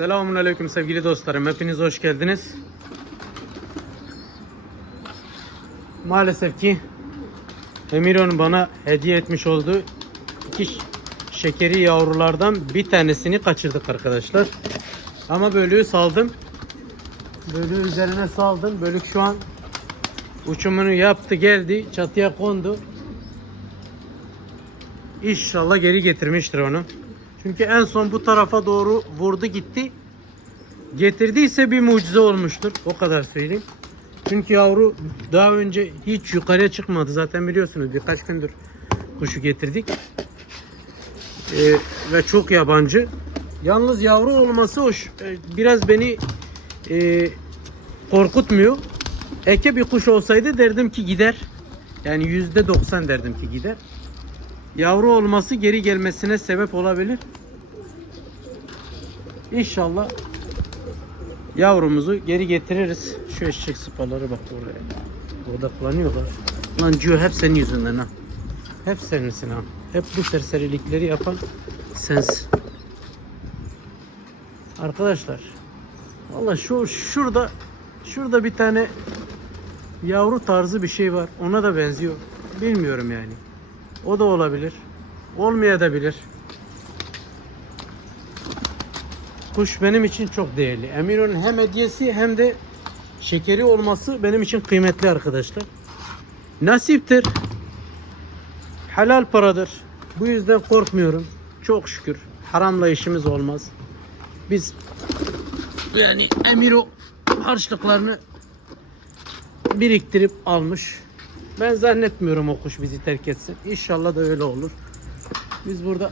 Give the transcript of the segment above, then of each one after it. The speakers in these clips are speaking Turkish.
Selamun Aleyküm sevgili dostlarım. Hepiniz hoş geldiniz. Maalesef ki Emiron bana hediye etmiş olduğu iki şekeri yavrulardan bir tanesini kaçırdık arkadaşlar. Ama bölüğü saldım. Bölüğü üzerine saldım. Bölük şu an uçumunu yaptı geldi. Çatıya kondu. İnşallah geri getirmiştir onu. Çünkü en son bu tarafa doğru vurdu gitti. Getirdiyse bir mucize olmuştur. O kadar söyleyeyim. Çünkü yavru daha önce hiç yukarıya çıkmadı. Zaten biliyorsunuz birkaç gündür kuşu getirdik. Ee, ve çok yabancı. Yalnız yavru olması hoş. Ee, biraz beni e, korkutmuyor. Eke bir kuş olsaydı derdim ki gider. Yani yüzde doksan derdim ki gider. Yavru olması geri gelmesine sebep olabilir. İnşallah yavrumuzu geri getiririz. Şu eşek sıpaları bak oraya. Orada kullanıyorlar. Lan Cio hep senin yüzünden ha. Hep seninsin ha. Hep bu serserilikleri yapan sensin. Arkadaşlar. Valla şu şurada şurada bir tane yavru tarzı bir şey var. Ona da benziyor. Bilmiyorum yani. O da olabilir. Olmayabilir. Kuş benim için çok değerli. Emir'in hem hediyesi hem de şekeri olması benim için kıymetli arkadaşlar. Nasiptir. Helal paradır. Bu yüzden korkmuyorum. Çok şükür. Haramla işimiz olmaz. Biz yani Emiro harçlıklarını biriktirip almış. Ben zannetmiyorum o kuş bizi terk etsin. İnşallah da öyle olur. Biz burada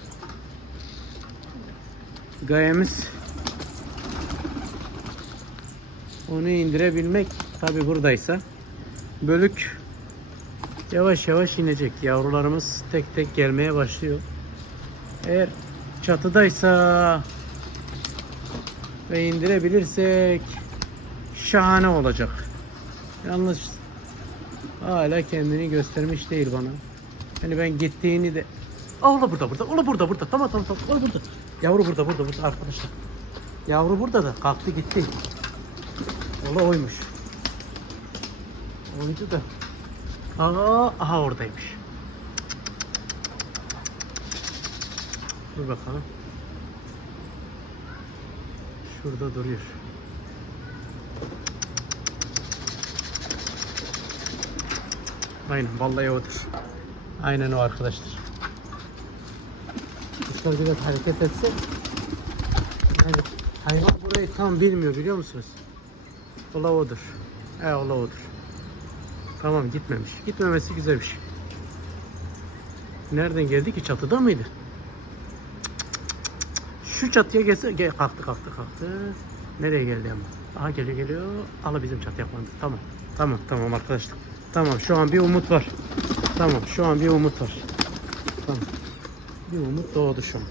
gayemiz onu indirebilmek tabi buradaysa bölük yavaş yavaş inecek yavrularımız tek tek gelmeye başlıyor eğer çatıdaysa ve indirebilirsek şahane olacak yalnız hala kendini göstermiş değil bana hani ben gittiğini de Ola burada burada. Ola burada burada. Tamam tamam tamam. Ola burada. Yavru burada burada burada arkadaşlar. Yavru burada da kalktı gitti. Ola oymuş. Oydu da. Aa, aha oradaymış. Dur bakalım. Şurada duruyor. Aynen vallahi odur. Aynen o arkadaşlar. Kuşlar biraz hareket etse yani hayvan burayı tam bilmiyor biliyor musunuz? Ola odur. He ola odur. Tamam gitmemiş. Gitmemesi güzel bir şey. Nereden geldi ki? Çatıda mıydı? Şu çatıya gelse gel, kalktı kalktı kalktı. Nereye geldi ama? Aha geliyor geliyor. Ala bizim çatıya kondu. Tamam. Tamam tamam arkadaşlar. Tamam şu an bir umut var. Tamam şu an bir umut var. Tamam. Bir umut doğdu şu an.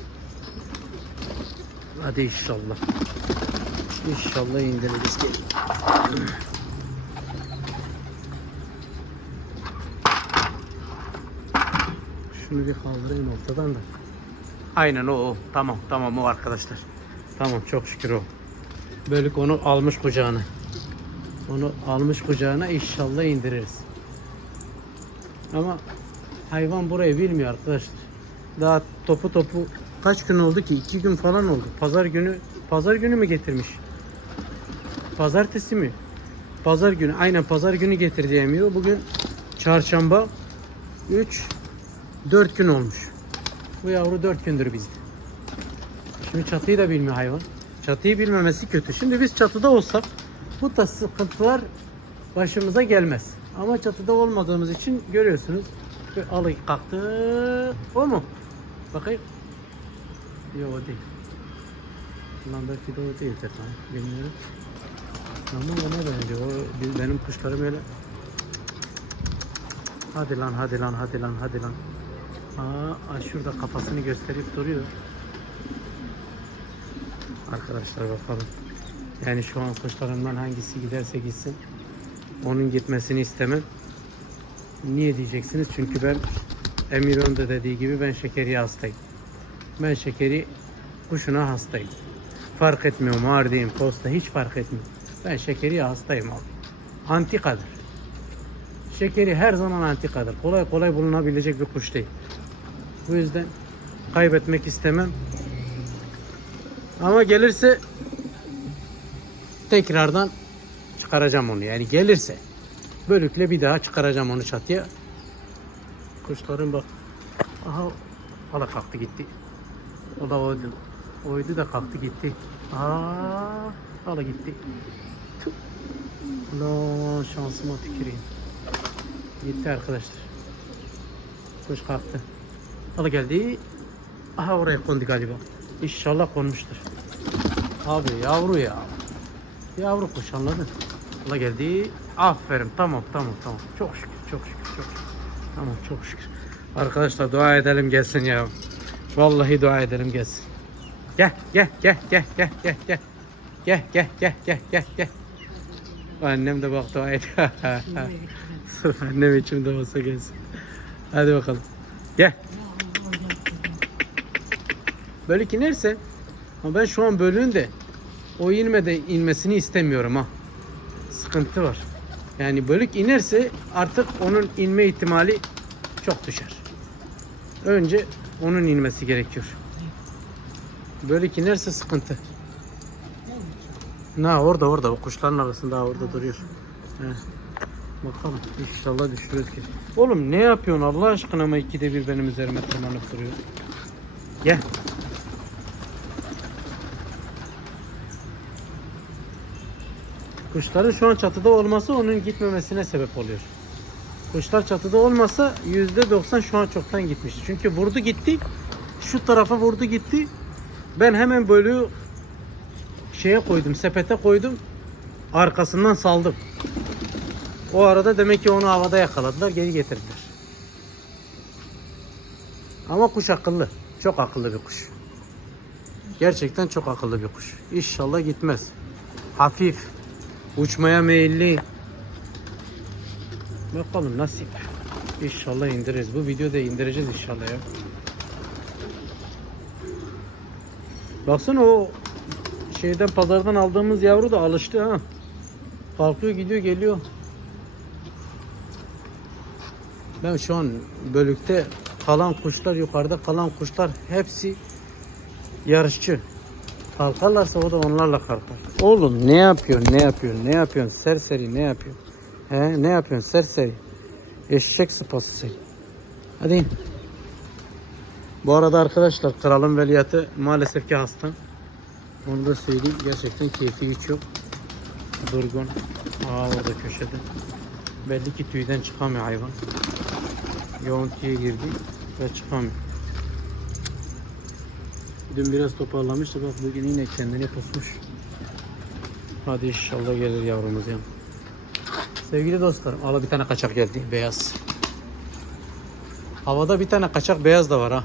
Hadi inşallah. İnşallah indiririz. Şunu bir kaldırayım ortadan da. Aynen o o. Tamam tamam o arkadaşlar. Tamam çok şükür o. Bölük onu almış kucağına. Onu almış kucağına inşallah indiririz. Ama hayvan burayı bilmiyor arkadaşlar. Daha topu topu kaç gün oldu ki? İki gün falan oldu. Pazar günü pazar günü mü getirmiş? Pazartesi mi? Pazar günü. Aynen pazar günü getirdi emiyor. Bugün çarşamba 3 4 gün olmuş. Bu yavru 4 gündür bizde. Şimdi çatıyı da bilmiyor hayvan. Çatıyı bilmemesi kötü. Şimdi biz çatıda olsak bu da sıkıntılar başımıza gelmez. Ama çatıda olmadığımız için görüyorsunuz. Alı kalktı. O mu? Bakayım. Yok o değil. Lan belki de o değildir lan. Bilmiyorum. Ama ona benziyor. O benim kuşlarım öyle. Hadi lan hadi lan hadi lan hadi lan. Aa, şurada kafasını gösterip duruyor. Arkadaşlar bakalım. Yani şu an kuşlarımdan hangisi giderse gitsin. Onun gitmesini istemem. Niye diyeceksiniz? Çünkü ben Emir'in de dediği gibi ben şekeri hastayım. Ben şekeri kuşuna hastayım. fark etmiyor Mardin, Posta hiç fark etmiyor. Ben şekeri hastayım abi. Antikadır. Şekeri her zaman antikadır. Kolay kolay bulunabilecek bir kuş değil. Bu yüzden kaybetmek istemem. Ama gelirse tekrardan çıkaracağım onu. Yani gelirse bölükle bir daha çıkaracağım onu çatıya. Kuşların bak. Aha hala kalktı gitti. O da oydu. Oydu da kalktı gitti. Aa, hala gitti. Ulan şansıma tüküreyim. Gitti arkadaşlar. Kuş kalktı. Hala geldi. Aha oraya kondu galiba. İnşallah konmuştur. Abi yavru ya. Yavru kuş anladın? Hala geldi. Aferin tamam tamam tamam. Çok şükür çok şükür çok şükür. Tamam çok şükür. Arkadaşlar dua edelim gelsin ya. Vallahi dua edelim gelsin. Gel gel gel gel gel gel gel. Gel gel gel gel gel gel. Annem de bak dua ediyor. Annem içimde olsa gelsin. Hadi bakalım. Gel. Bölük inerse ama ben şu an bölüğün de o inmede inmesini istemiyorum ha. Sıkıntı var. Yani bölük inerse artık onun inme ihtimali çok düşer. Önce onun inmesi gerekiyor. Bölük inerse sıkıntı. Na orada orada o kuşların arasında orada duruyor. He. Bakalım inşallah düşürürüz ki. Oğlum ne yapıyorsun Allah aşkına ama ikide bir benim üzerime tırmanıp duruyor. Gel. Kuşların şu an çatıda olması onun gitmemesine sebep oluyor. Kuşlar çatıda olmasa %90 şu an çoktan gitmişti. Çünkü vurdu gitti. Şu tarafa vurdu gitti. Ben hemen bölüğü şeye koydum, sepete koydum. Arkasından saldım. O arada demek ki onu havada yakaladılar, geri getirdiler. Ama kuş akıllı. Çok akıllı bir kuş. Gerçekten çok akıllı bir kuş. İnşallah gitmez. Hafif. Uçmaya meyilli. Bakalım nasip. İnşallah indiririz. Bu videoda indireceğiz inşallah ya. Baksana o şeyden pazardan aldığımız yavru da alıştı ha. Kalkıyor gidiyor geliyor. Ben şu an bölükte kalan kuşlar yukarıda kalan kuşlar hepsi yarışçı. Kalkarlarsa o da onlarla kalkar. Oğlum ne yapıyorsun ne yapıyorsun ne yapıyorsun serseri ne yapıyorsun? He ne yapıyorsun serseri? Eşek sıpası seni. Hadi in. Bu arada arkadaşlar kralın veliahtı maalesef ki hasta. Onu da söyleyeyim. Gerçekten keyfi hiç yok. Durgun. Aa orada köşede. Belli ki tüyden çıkamıyor hayvan. Yoğun tüye girdi ve çıkamıyor. Dün biraz toparlamıştı bak bugün yine kendini pusmuş. Hadi inşallah gelir yavrumuz ya. Sevgili dostlarım, ala bir tane kaçak geldi beyaz. Havada bir tane kaçak beyaz da var ha.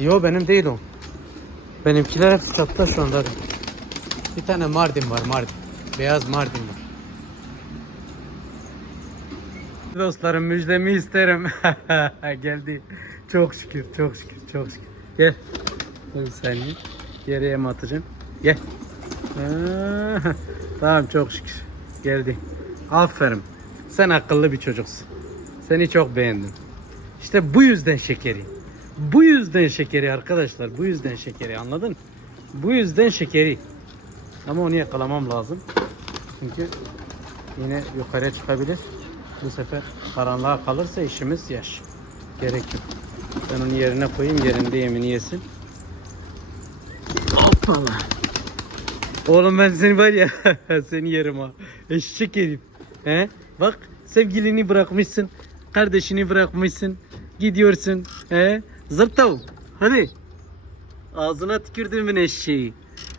Yo benim değil o. Benimkiler hep çatta şu anda. Bir tane Mardin var Mardin. Beyaz Mardin var. Dostlarım müjdemi isterim. Geldi. Çok şükür, çok şükür, çok şükür. Gel. Dur bir saniye. Yere mi atacağım? Gel. Ha, tamam çok şükür. Geldi. Aferin. Sen akıllı bir çocuksun. Seni çok beğendim. İşte bu yüzden şekeri. Bu yüzden şekeri arkadaşlar. Bu yüzden şekeri anladın? Bu yüzden şekeri. Ama onu yakalamam lazım. Çünkü yine yukarıya çıkabilir. Bu sefer karanlığa kalırsa işimiz yaş. Gerek yok. Ben onu yerine koyayım. Yerinde yemini yesin. Hoppala. Oğlum ben seni var ya seni yerim ha. Eşek herif. He? Bak sevgilini bırakmışsın. Kardeşini bırakmışsın. Gidiyorsun. He? Zırt. Hadi. Ağzına tükürdüğümün eşeği.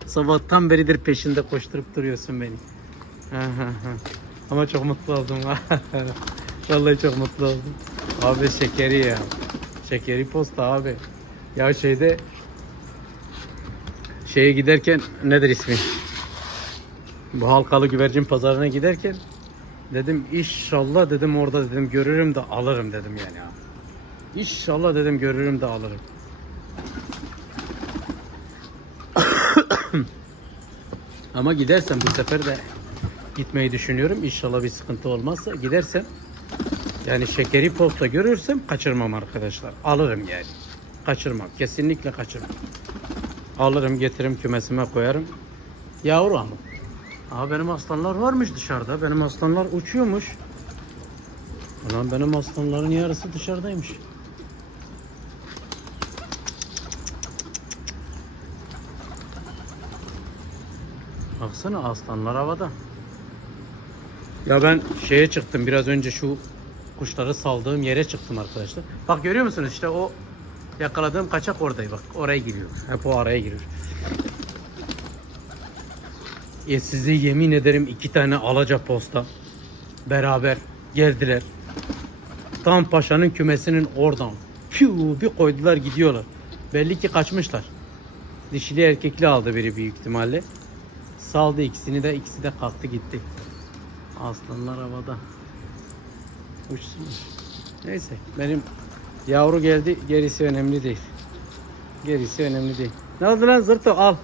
Sabahtan beridir peşinde koşturup duruyorsun beni. Ama çok mutlu oldum. Vallahi çok mutlu oldum. Abi şekeri ya. Şekeri posta abi. Ya şeyde şeye giderken nedir ismi? Bu halkalı güvercin pazarına giderken dedim inşallah dedim orada dedim görürüm de alırım dedim yani. İnşallah dedim görürüm de alırım. Ama gidersem bu sefer de gitmeyi düşünüyorum. İnşallah bir sıkıntı olmazsa gidersem yani şekeri posta görürsem kaçırmam arkadaşlar. Alırım yani. Kaçırmam. Kesinlikle kaçırmam. Alırım getiririm kümesime koyarım. Yavru ama. Aa benim aslanlar varmış dışarıda. Benim aslanlar uçuyormuş. Ulan benim aslanların yarısı dışarıdaymış. Baksana aslanlar havada. Ya ben şeye çıktım biraz önce şu kuşları saldığım yere çıktım arkadaşlar. Bak görüyor musunuz işte o yakaladığım kaçak oradayı bak oraya giriyor. Hep o araya giriyor. E size yemin ederim iki tane alaca posta beraber geldiler. Tam paşanın kümesinin oradan piu bir koydular gidiyorlar. Belli ki kaçmışlar. Dişili erkekli aldı biri büyük ihtimalle. Saldı ikisini de ikisi de kalktı gitti. Aslanlar havada. Uçsunlar. Neyse benim yavru geldi gerisi önemli değil. Gerisi önemli değil. Ne oldu lan zırto al.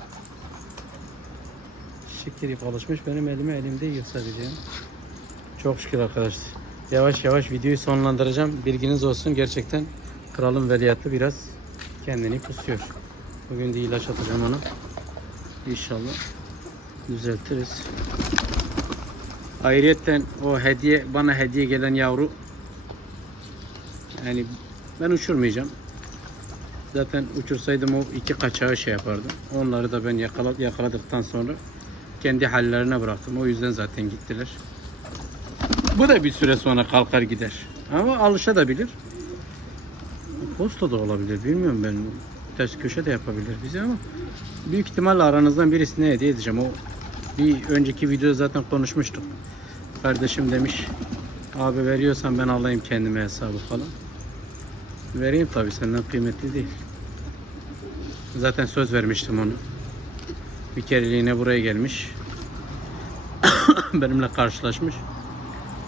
Şeker ip alışmış benim elime elimde yiyor sadece. Çok şükür arkadaşlar. Yavaş yavaş videoyu sonlandıracağım. Bilginiz olsun gerçekten kralın veliahtı biraz kendini pusuyor. Bugün de ilaç atacağım ona. İnşallah düzeltiriz. Ayrıyetten o hediye bana hediye gelen yavru yani ben uçurmayacağım. Zaten uçursaydım o iki kaçağı şey yapardım. Onları da ben yakala, yakaladıktan sonra kendi hallerine bıraktım. O yüzden zaten gittiler. Bu da bir süre sonra kalkar gider. Ama alışabilir. Posta da olabilir. Bilmiyorum ben. Ters köşe de yapabilir bize ama büyük ihtimalle aranızdan birisine hediye edeceğim. O bir önceki videoda zaten konuşmuştuk. Kardeşim demiş abi veriyorsan ben alayım kendime hesabı falan. Vereyim tabi senden kıymetli değil. Zaten söz vermiştim onu. Bir kereliğine buraya gelmiş. Benimle karşılaşmış.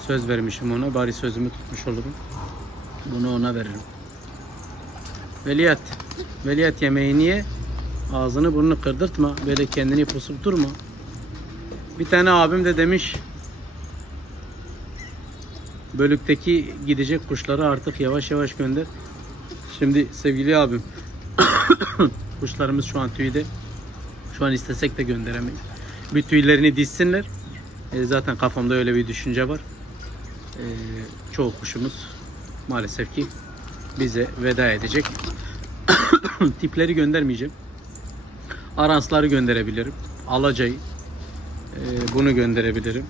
Söz vermişim ona. Bari sözümü tutmuş olurum. Bunu ona veririm. Veliaht. Veliaht yemeğini ye. Ağzını burnunu kırdırtma. Böyle kendini pusup durma. Bir tane abim de demiş bölükteki gidecek kuşları artık yavaş yavaş gönder. Şimdi sevgili abim kuşlarımız şu an tüyde. Şu an istesek de gönderemeyiz. Bir tüylerini dizsinler. E, zaten kafamda öyle bir düşünce var. E, çoğu kuşumuz maalesef ki bize veda edecek. Tipleri göndermeyeceğim. Aransları gönderebilirim. Alacayı e, bunu gönderebilirim.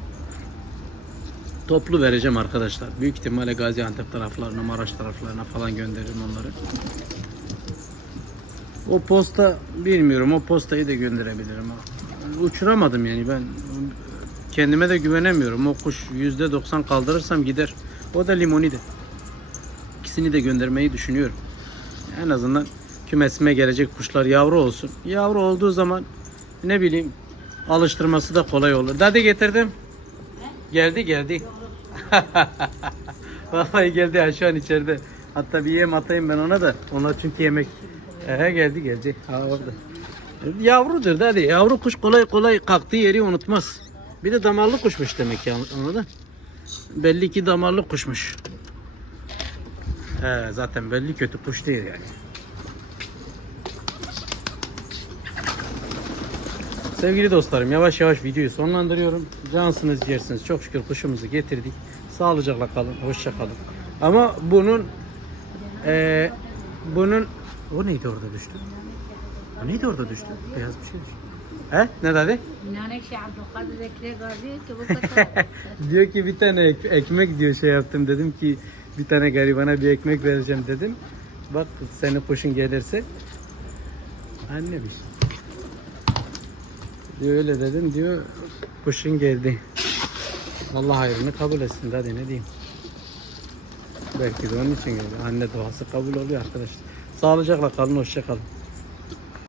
Toplu vereceğim arkadaşlar. Büyük ihtimalle Gaziantep taraflarına, Maraş taraflarına falan gönderirim onları. O posta bilmiyorum. O postayı da gönderebilirim. Uçuramadım yani ben kendime de güvenemiyorum. O kuş %90 kaldırırsam gider. O da limonide. İkisini de göndermeyi düşünüyorum. En azından kümesime gelecek kuşlar yavru olsun. Yavru olduğu zaman ne bileyim alıştırması da kolay olur. Dade getirdim. Geldi geldi. Vallahi geldi aşağı içeride. Hatta bir yem atayım ben ona da. Ona çünkü yemek. Ehe geldi geldi. Ha orada. Yavrudur da hadi. Yavru kuş kolay kolay kalktığı yeri unutmaz. Bir de damarlı kuşmuş demek ya anladın? Belli ki damarlı kuşmuş. He, zaten belli kötü kuş değil yani. Sevgili dostlarım yavaş yavaş videoyu sonlandırıyorum. Cansınız ciğersiniz. Çok şükür kuşumuzu getirdik. Sağlıcakla kalın. Hoşça kalın. Ama bunun e, bunun o neydi orada düştü? O neydi orada düştü? Beyaz bir şey düştü. He? Ne dedi? diyor ki bir tane ek, ekmek diyor şey yaptım dedim ki bir tane garibana bir ekmek vereceğim dedim. Bak seni kuşun gelirse anne bir şey. Diyor öyle dedim diyor kuşun geldi. Allah hayrını kabul etsin hadi ne diyeyim. Belki de onun için geldi. Anne duası kabul oluyor arkadaşlar. Sağlıcakla kalın hoşça kalın.